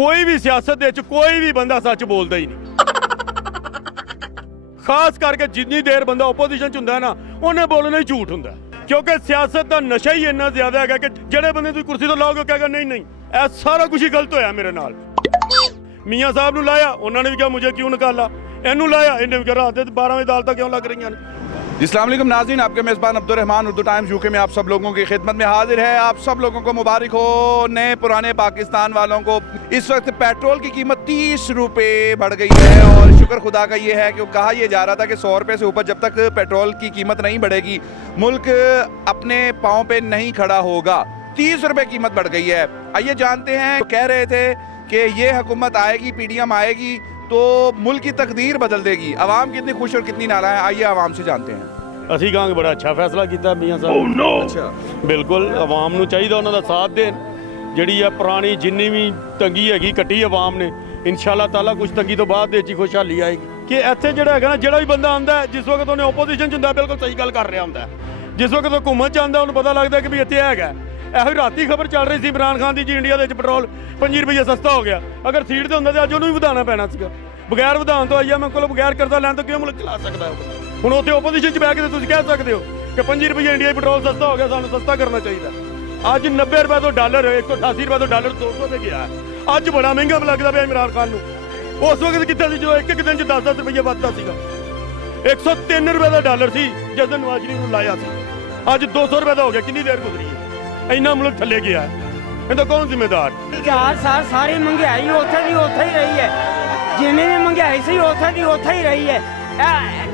कोई भी सियासत दे कोई भी बंदा सच बोलता ही नहीं। खास करके जिन्नी देर बंदा ओपोजिशन च हुंदा है ना, उन्हें बोलना ही झूठ हुंदा, क्योंकि सियासत का नशा ही इन्ना ज्यादा है कि जेड़े बंदे तुसीं कुर्सी तो लाओगे कहेगा नहीं नहीं ऐ सारा कुछ ही गलत होया मेरे नाल। मियाँ साहब नूं लाया, उन्होंने भी कहा मुझे क्यों निकाला, इनू लाया, इन्हें भी कहा रात 12 बजे अदालतां क्यों लग रही हैं। अस्सलाम वालेकुम नाज़रीन, आपके मेज़बान अब्दुल रहमान उर्दू टाइम्स यूके में आप सब लोगों की खिदमत में हाजिर है। आप सब लोगों को मुबारक हो, नए पुराने पाकिस्तान वालों को। इस वक्त पेट्रोल की कीमत 30 रुपये बढ़ गई है और शुक्र खुदा का ये है कि कहा यह जा रहा था कि 100 रुपये से ऊपर जब तक पेट्रोल की कीमत नहीं बढ़ेगी मुल्क अपने पाँव पे नहीं खड़ा होगा। 30 रुपये कीमत बढ़ गई है। आइए जानते हैं, कह रहे थे कि ये हुकूमत आएगी, PDM आएगी तो मुल्क की तकदीर बदल देगी। आवाम कितनी खुश और कितनी नाराज़ है, आइए आवाम से जानते हैं। ਅਸੀਂ ਕਹਾਂਗੇ ਬੜਾ ਅੱਛਾ ਫੈਸਲਾ ਕੀਤਾ ਮੀਆਂ ਸਾਹਿਬ। अच्छा, ਬਿਲਕੁਲ ਆਵਾਮ ਨੂੰ ਚਾਹੀਦਾ ਉਹਨਾਂ ਦਾ ਸਾਥ ਦੇਣ। ਜਿਹੜੀ ਆ ਪੁਰਾਣੀ ਜਿੰਨੀ ਵੀ ਤੰਗੀ ਹੈਗੀ ਕੱਟੀ ਆਵਾਮ ਨੇ, ਇਨਸ਼ਾਅੱਲਾ ਤਾਲਾ ਕੁਝ ਤੰਗੀ ਤੋਂ ਬਾਅਦ ਦੇ ਚ ਖੁਸ਼ਹਾਲੀ ਆਏਗੀ। ਕਿ ਇੱਥੇ ਜਿਹੜਾ ਹੈਗਾ ਨਾ, ਜਿਹੜਾ ਵੀ ਬੰਦਾ ਆਉਂਦਾ ਹੈ ਜਿਸ ਵਕਤ ਉਹਨੇ ਓਪੋਜੀਸ਼ਨ ਚ ਹੁੰਦਾ ਬਿਲਕੁਲ ਸਹੀ ਗੱਲ ਕਰ ਰਿਹਾ ਹੁੰਦਾ, ਜਿਸ ਵਕਤ ਉਹ ਘੁੰਮਣ ਚ ਆਉਂਦਾ ਉਹਨੂੰ ਪਤਾ ਲੱਗਦਾ ਕਿ ਵੀ ਇੱਥੇ ਹੈਗਾ। ਇਹੋ ਰਾਤੀ ਖਬਰ ਚੱਲ ਰਹੀ ਸੀ ਇਮਰਾਨ ਖਾਨ ਦੀ ਜੀ ਇੰਡੀਆ ਦੇ ਵਿੱਚ ਪੈਟਰੋਲ 5 ਰੁਪਏ ਸਸਤਾ ਹੋ ਗਿਆ। ਅਗਰ ਸੀਟ ਤੇ ਹੁੰਦਾ ਤਾਂ ਅੱਜ ਉਹਨੂੰ ਵੀ ਵਧਾਉਣਾ ਪੈਣਾ ਸੀਗਾ। ਬਗੈਰ ਵਧਾਉਣ ਤੋਂ ਆਈਆ ਮੈਂ ਕੋਲ ਬਗੈਰ ਕਰਜ਼ਾ ਲੈਣ ਤੋਂ ਕਿਉਂ ਮੁਲਕ ਚਲਾ ਸਕਦਾ ਹੈ। ਹੁਣ ਉੱਥੇ ਓਪੋਜੀਸ਼ਨ 'ਚ ਬਹਿ ਕੇ ਤੁਸੀਂ ਕਹਿ ਸਕਦੇ ਹੋ ਕਿ 5 ਰੁਪਏ ਇੰਡੀਆ ਪੈਟਰੋਲ ਸਸਤਾ ਹੋ ਗਿਆ, ਸਾਨੂੰ ਸਸਤਾ ਕਰਨਾ ਚਾਹੀਦਾ। ਅੱਜ 90 ਰੁਪਏ ਤੋਂ ਡਾਲਰ, 188 ਰੁਪਏ ਤੋਂ ਡਾਲਰ 200 ਤੇ ਗਿਆ। ਅੱਜ ਬੜਾ ਮਹਿੰਗਾ ਲੱਗਦਾ ਪਿਆ ਇਮਰਾਨ ਖਾਨ ਨੂੰ। ਉਸ ਵਕਤ ਕਿੱਥੇ ਸੀ ਜਦੋਂ ਇੱਕ ਦਿਨ 'ਚ 10-10 ਰੁਪਏ ਵੱਧਦਾ ਸੀਗਾ। 103 ਰੁਪਏ ਦਾ ਡਾਲਰ ਸੀ ਜਿਸ ਦਿਨ ਨਵਾਜ਼ ਸ਼ਰੀਫ ਨੂੰ ਲਾਇਆ ਸੀ, ਅੱਜ 200 ਰੁਪਏ ਦਾ ਹੋ ਗਿਆ। ਕਿੰਨੀ ਦੇਰ ਗੁਜ਼ਰੀ ਹੈ, ਇੰਨਾ ਮੁਲਕ ਥੱਲੇ ਗਿਆ ਹੈ। ਇਹਦਾ ਕੌਣ ਜ਼ਿੰਮੇਦਾਰ? 4 ਸਾਲ ਸਾਰੀ ਮਹਿੰਗਾਈ ਉੱਥੇ ਦੀ ਉੱਥੇ ਹੀ ਰਹੀ ਹੈ। ਜਿੰਨੀ ਵੀ ਮਹਿੰਗਾਈ ਸੀ ਉੱਥੇ ਦੀ ਉੱਥੇ ਹੀ ਰਹੀ ਹੈ।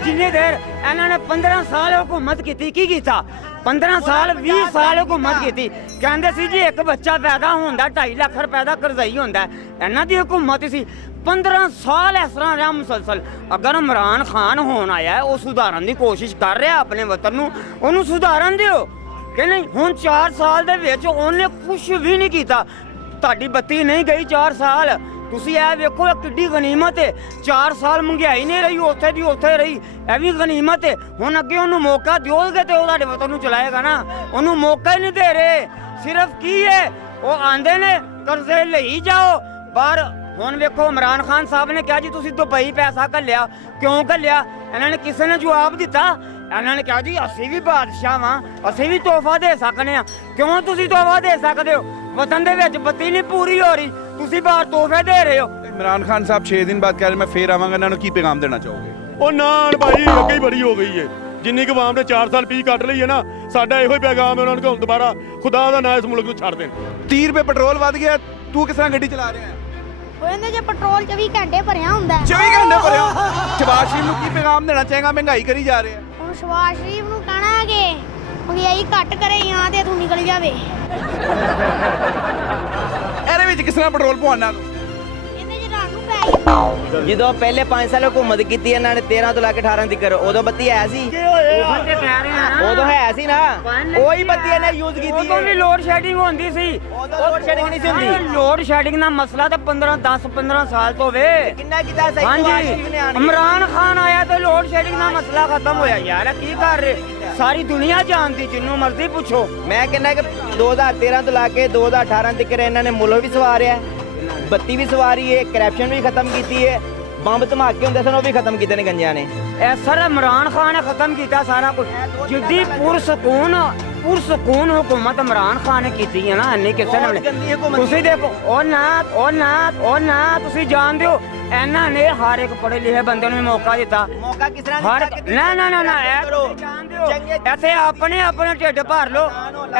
ਜਿੰਨੀ ਦੇਰ ਇਹਨਾਂ ਨੇ 15 ਸਾਲ ਹੁਕੂਮਤ ਕੀਤੀ, ਕੀ ਕੀਤਾ? 15 ਸਾਲ 20 ਸਾਲ ਹੁਕੂਮਤ ਕੀਤੀ। ਕਹਿੰਦੇ ਸੀ ਜੀ ਇੱਕ ਬੱਚਾ ਪੈਦਾ ਹੁੰਦਾ 2.5 ਲੱਖ ਰੁਪਏ ਦਾ ਕਰਜ਼ਾਈ ਹੁੰਦਾ। ਇਹਨਾਂ ਦੀ ਹੁਕੂਮਤ ਸੀ। 15 ਸਾਲ ਇਸ ਤਰ੍ਹਾਂ ਰਿਹਾ ਮੁਸਲਸਲ। ਅਗਰ ਇਮਰਾਨ ਖਾਨ ਹੋਣ ਆਇਆ, ਉਹ ਸੁਧਾਰਨ ਦੀ ਕੋਸ਼ਿਸ਼ ਕਰ ਰਿਹਾ ਆਪਣੇ ਵਤਨ ਨੂੰ, ਉਹਨੂੰ ਸੁਧਾਰਨ ਦਿਓ ਕਿ ਨਹੀਂ। ਹੁਣ 4 ਸਾਲ ਦੇ ਵਿੱਚ ਉਹਨੇ ਕੁਛ ਵੀ ਨਹੀਂ ਕੀਤਾ। ਤੁਹਾਡੀ ਬੱਤੀ ਨਹੀਂ ਗਈ 4 ਸਾਲ। ਤੁਸੀਂ ਇਹ ਵੇਖੋ ਕਿੱਡੀ ਗਨੀਮਤ ਹੈ। 4 ਸਾਲ ਮਹਿੰਗਾਈ ਨਹੀਂ ਰਹੀ, ਉੱਥੇ ਦੀ ਉੱਥੇ ਰਹੀ। ਇਹ ਵੀ ਗਨੀਮਤ ਹੈ। ਹੁਣ ਅੱਗੇ ਉਹਨੂੰ ਮੌਕਾ ਦਿਓਗੇ ਤੇ ਉਹ ਤੁਹਾਡੇ ਵਤਨ ਨੂੰ ਚਲਾਏਗਾ ਨਾ। ਉਹਨੂੰ ਮੌਕਾ ਹੀ ਨਹੀਂ ਦੇ ਰਹੇ। ਸਿਰਫ ਕੀ ਹੈ, ਉਹ ਆਂਦੇ ਨੇ ਕਰਜ਼ੇ ਲਈ ਜਾਓ ਪਰ ਹੁਣ ਵੇਖੋ ਇਮਰਾਨ ਖਾਨ ਸਾਹਿਬ ਨੇ ਕਿਹਾ ਜੀ ਤੁਸੀਂ ਦੁਬਈ ਪੈਸਾ ਘੱਲਿਆ। ਕਿਉਂ ਘੱਲਿਆ? ਇਹਨਾਂ ਨੇ ਕਿਸੇ ਨੇ ਜਵਾਬ ਦਿੱਤਾ। ਇਹਨਾਂ ਨੇ ਕਿਹਾ ਜੀ ਅਸੀਂ ਵੀ ਬਾਦਸ਼ਾਹ ਵਾਂ, ਅਸੀਂ ਵੀ ਤੋਹਫਾ ਦੇ ਸਕਦੇ ਹਾਂ। ਕਿਉਂ ਤੁਸੀਂ ਤੋਹਫਾ ਦੇ ਸਕਦੇ ਹੋ? ਵਤਨ ਦੇ ਵਿੱਚ ਬੱਤੀ ਨਹੀਂ ਪੂਰੀ ਹੋ ਰਹੀ, ਤੁਸੀਂ ਬਾਹਰ ਤੋਹਫੇ ਦੇ ਰਹੇ ਹੋ। इमरान खान साहब 6 दिन बाद कह रहे मैं फिर आवांगा, इन्होंने की पैगाम देना चाहोगे? ਉਹ ਨਾਨ ਭਾਈ ਅੱਗੇ ਹੀ ਬੜੀ ਹੋ ਗਈ ਏ। ਜਿੰਨੀ ਕੁ ਆਵਾਮ ਨੇ 4 ਸਾਲ ਪੀ ਕੱਟ ਲਈ ਹੈ ਨਾ, ਸਾਡਾ ਇਹੋ ਹੀ ਪੈਗਾਮ ਹੈ ਉਹਨਾਂ ਨੂੰ ਕਿ ਹੁਣ ਦੁਬਾਰਾ ਖੁਦਾ ਦਾ ਨਾਂ ਇਸ ਮੁਲਕ ਨੂੰ ਛੱਡ ਦੇਣ। 30 रुपये पेट्रोल वध गया, तू किस तरह गड्डी चला रहा है? ਉਹ ਕਹਿੰਦੇ ਜੇ ਪੈਟਰੋਲ 24 ਘੰਟੇ ਭਰਿਆ ਹੁੰਦਾ। 24 घंटे भरे शहबाज शरीफ ਨੂੰ ਕੀ ਪੈਗਾਮ ਦੇਣਾ ਚਾਹੇਗਾ? ਮਹਿੰਗਾਈ ਕਰੀ ਜਾ ਰਹੇ ਆ। ਹੁਣ ਸ਼ਹਬਾਜ਼ ਸ਼ਰੀਫ ਨੂੰ ਕਹਿਣਾ ਕਿ ਮਹਿੰਗਾਈ ਘੱਟ ਕਰੇ ਜਾਂ ਤੇ ਤੂੰ ਨਿਕਲ ਜਾਵੇ। ਇਹਦੇ ਵਿੱਚ ਕਿਸ ਤਰ੍ਹਾਂ ਪੈਟਰੋਲ ਪਵਾਉਣਾ? ਇਹਦੇ ਚ ਰਾਤ ਨੂੰ ਪੈ ਗਈ। ਜਦੋਂ ਪਹਿਲੇ 5 ਸਾਲ ਹੁਕੂਮਤ ਕੀਤੀ ਇਹਨਾਂ ਨੇ 13 ਤੋਂ ਲਾ ਕੇ 18 ਤੱਕ, ਉਦੋਂ ਬੱਤੀ ਹੈ ਸੀ? ਉਦੋਂ ਹੈ ਸੀ ਨਾ, ਉਹੀ ਬੱਤੀ ਇਹਨੇ ਯੂਜ਼ ਕੀਤੀ। ਉਦੋਂ ਵੀ ਲੋਡ ਸ਼ੈਡਿੰਗ ਹੁੰਦੀ ਸੀ। ਉਦੋਂ ਲੋਡ ਸ਼ੈਡਿੰਗ ਨਹੀਂ ਸੀ ਹੁੰਦੀ। ਲੋਡ ਸ਼ੈਡਿੰਗ ਦਾ ਮਸਲਾ ਤਾਂ 10-15 ਸਾਲ ਤੋਂ ਵੇ। ਕਿੰਨਾ ਕੀਤਾ ਸਹੀ? ਹਾਂਜੀ, ਇਮਰਾਨ ਖਾਨ ਆਇਆ ਤੇ ਲੋਡ ਸ਼ੈਡਿੰਗ ਦਾ ਮਸਲਾ ਖਤਮ ਹੋਇਆ। ਯਾਰ ਕੀ ਕਰ ਰਹੇ? ਸਾਰੀ ਦੁਨੀਆ ਜਾਣਦੀ, ਜਿੰਨੂੰ ਮਰਜ਼ੀ ਪੁੱਛੋ। ਮੈਂ ਕਹਿੰਦਾ ਕਿ 2013 ਤੋਂ ਲਾ ਕੇ 2018 ਤੱਕ ਇਹਨਾਂ ਨੇ ਮੁਲਕ ਵੀ ਸਵਾਰਿਆ, ਬੱਤੀ ਵੀ ਸਵਾਰੀ ਹੈ, ਕਰਪਸ਼ਨ ਵੀ ਖਤਮ ਕੀਤੀ ਹੈ, ਬੰਬ ਧਮਾਕੇ ਹੁੰਦੇ ਸਨ ਉਹ ਵੀ ਖਤਮ ਕੀਤੇ ਨੇ ਗੰਜਿਆਂ ਨੇ। ਇਹ ਸਰ ਇਮਰਾਨ ਖਾਨ ਨੇ ਖਤਮ ਕੀਤਾ ਸਾਰਾ ਕੁਝ। ਜਿੱਡੀ ਪੁਰਸਕੂਨ ਹੁਕੂਮਤ ਇਮਰਾਨ ਖਾਨ ਨੇ ਕੀਤੀ ਹੈ ਨਾ, ਇੰਨੀ ਕਿਸੇ ਨੇ ਨਹੀਂ। ਤੁਸੀਂ ਦੇਖੋ ਉਹ ਨਾ ਤੁਸੀਂ ਜਾਣਦੇ ਹੋ ਇਹਨਾਂ ਨੇ ਹਰ ਇੱਕ ਪੜ੍ਹੇ ਲਿਖੇ ਬੰਦੇ ਨੂੰ ਮੌਕਾ ਦਿੱਤਾ। ਮੌਕਾ ਕਿਸ ਤਰ੍ਹਾਂ ਹਰ ਦਿੱਤਾ? ਨਾ ਇਹ ਜਾਣਦੇ ਹੋ ਇੱਥੇ ਆਪਣੇ ਢਿੱਡ ਭਰ ਲਓ।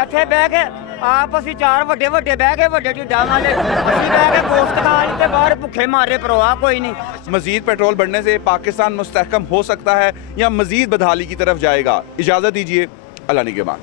ਇੱਥੇ ਬਹਿ ਕੇ ਆਪ ਅਸੀਂ 4 ਵੱਡੇ ਬਹਿ ਕੇ ਵੱਡੇ ਢਿੱਡਾਂ ਵਾਲੇ ਅਸੀਂ ਬਹਿ ਕੇ ਗੋਸ਼ਤ ਖਾ ਲਈ ਤੇ ਬਾਹਰ ਭੁੱਖੇ ਮਾਰੇ, ਪਰਵਾਹ ਕੋਈ नहीं। मजीद पेट्रोल बढ़ने से पाकिस्तान मुस्तहकम हो सकता है या मजीद बदहाली की तरफ जाएगा? इजाज़त दीजिए, अल्लाह निगहबान।